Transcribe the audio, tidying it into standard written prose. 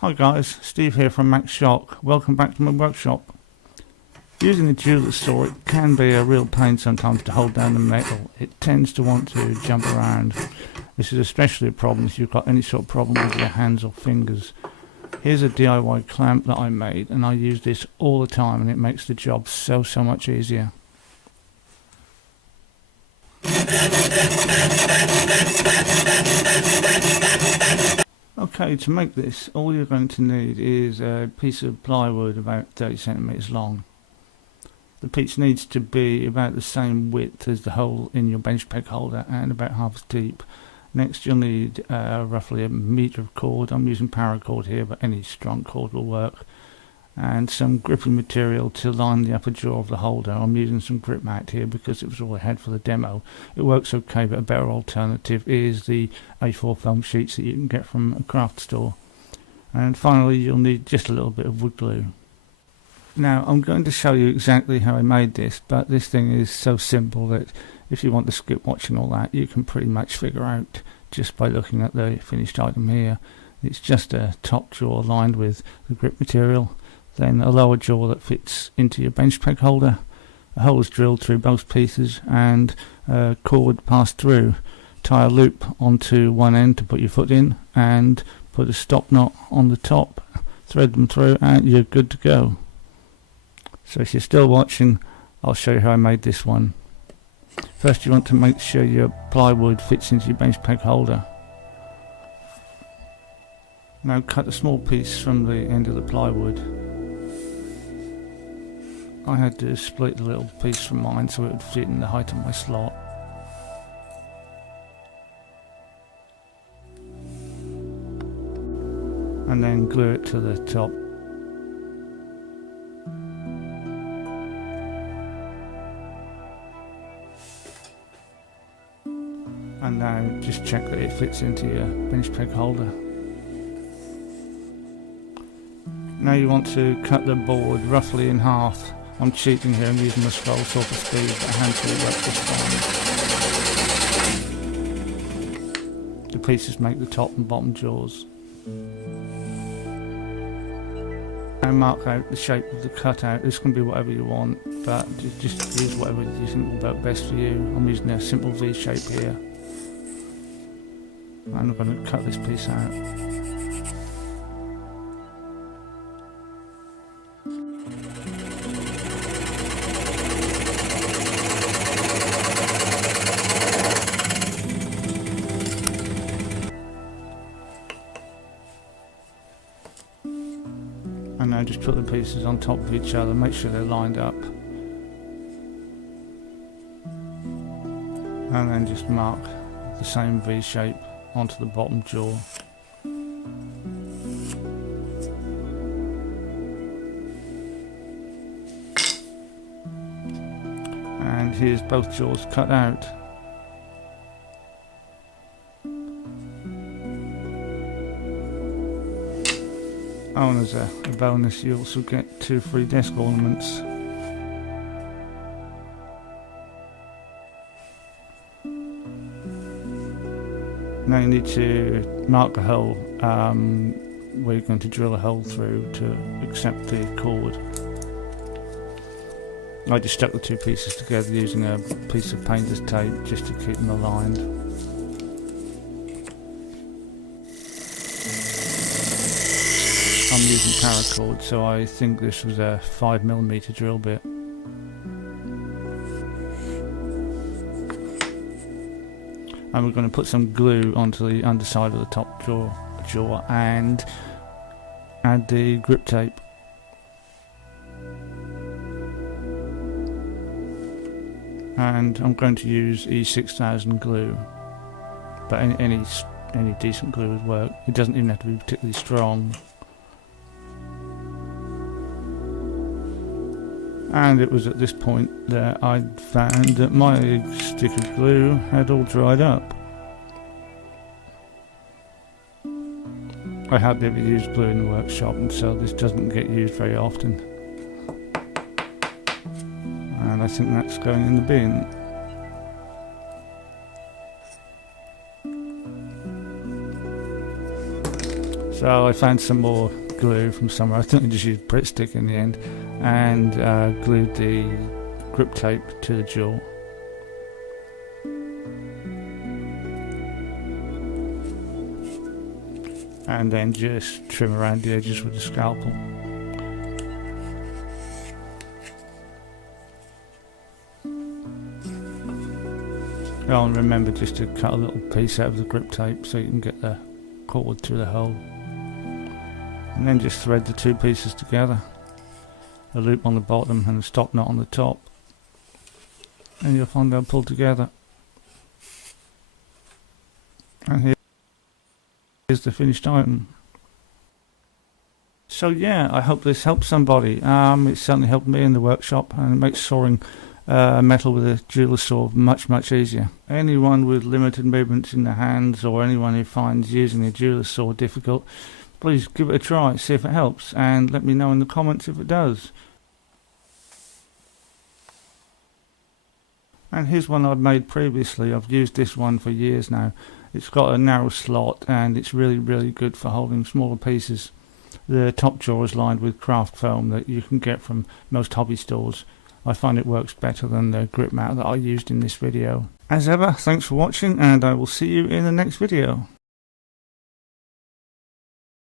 Hi guys, Steve here from MaxShock. Welcome back to my workshop. Using the jewellery saw, it can be a real pain sometimes to hold down the metal. It tends to want to jump around. This is especially a problem if you've got any sort of problem with your hands or fingers. Here's a DIY clamp that I made, and I use this all the time, and it makes the job so much easier. Okay, to make this, all you're going to need is a piece of plywood about 30 centimeters long. The piece needs to be about the same width as the hole in your bench peg holder and about half as deep. Next you'll need roughly a metre of cord. I'm using paracord here, but any strong cord will work. And some gripping material to line the upper jaw of the holder. I'm using some grip mat here because it was all I had for the demo. It works okay, but a better alternative is the A4 foam sheets that you can get from a craft store. And finally you'll need just a little bit of wood glue. Now I'm going to show you exactly how I made this, but this thing is so simple that if you want to skip watching all that, you can pretty much figure out just by looking at the finished item here. It's just a top jaw lined with the grip material, then a lower jaw that fits into your bench peg holder. A hole is drilled through both pieces and a cord passed through. Tie a loop onto one end to put your foot in and put a stop knot on the top. Thread them through and you're good to go. So if you're still watching, I'll show you how I made this one. First you want to make sure your plywood fits into your bench peg holder. Now cut a small piece from the end of the plywood. I had to split the little piece from mine so it would fit in the height of my slot. And then glue it to the top. And now just check that it fits into your bench peg holder. Now you want to cut the board roughly in half. I'm cheating here, I'm using the scroll saw for speed, but a hand tool works just fine. The pieces make the top and bottom jaws. Now mark out the shape of the cutout. This can be whatever you want, but just use whatever you think will work best for you. I'm using a simple V shape here. And I'm going to cut this piece out. And now just put the pieces on top of each other, make sure they're lined up. And then just mark the same V shape onto the bottom jaw. And here's both jaws cut out. Oh, and as a bonus you also get 2 free desk ornaments. Now you need to mark a hole where you're going to drill a hole through to accept the cord. I just stuck the 2 pieces together using a piece of painter's tape just to keep them aligned. I'm using paracord, so I think this was a 5mm drill bit. And we're going to put some glue onto the underside of the top jaw and add the grip tape. And I'm going to use E6000 glue, but any decent glue would work. It doesn't even have to be particularly strong. And it was at this point that I found that my stick of glue had all dried up. I hardly ever use glue in the workshop, and so this doesn't get used very often. And I think that's going in the bin. So I found some more glue from somewhere. I think I just used Pritt stick in the end, and glued the grip tape to the jewel. And then just trim around the edges with the scalpel. Oh, and remember just to cut a little piece out of the grip tape so you can get the cord through the hole. And then just thread the two pieces together. A loop on the bottom and a stop knot on the top. And you'll find they'll pull together. And here's the finished item. So yeah, I hope this helps somebody. It certainly helped me in the workshop, and it makes sawing metal with a jeweler's saw much easier. Anyone with limited movements in the hands, or anyone who finds using a jeweler's saw difficult, please give it a try, see if it helps, and let me know in the comments if it does. And here's one I've made previously. I've used this one for years now. It's got a narrow slot and it's really good for holding smaller pieces. The top jaw is lined with craft foam that you can get from most hobby stores. I find it works better than the grip mat that I used in this video. As ever, thanks for watching, and I will see you in the next video.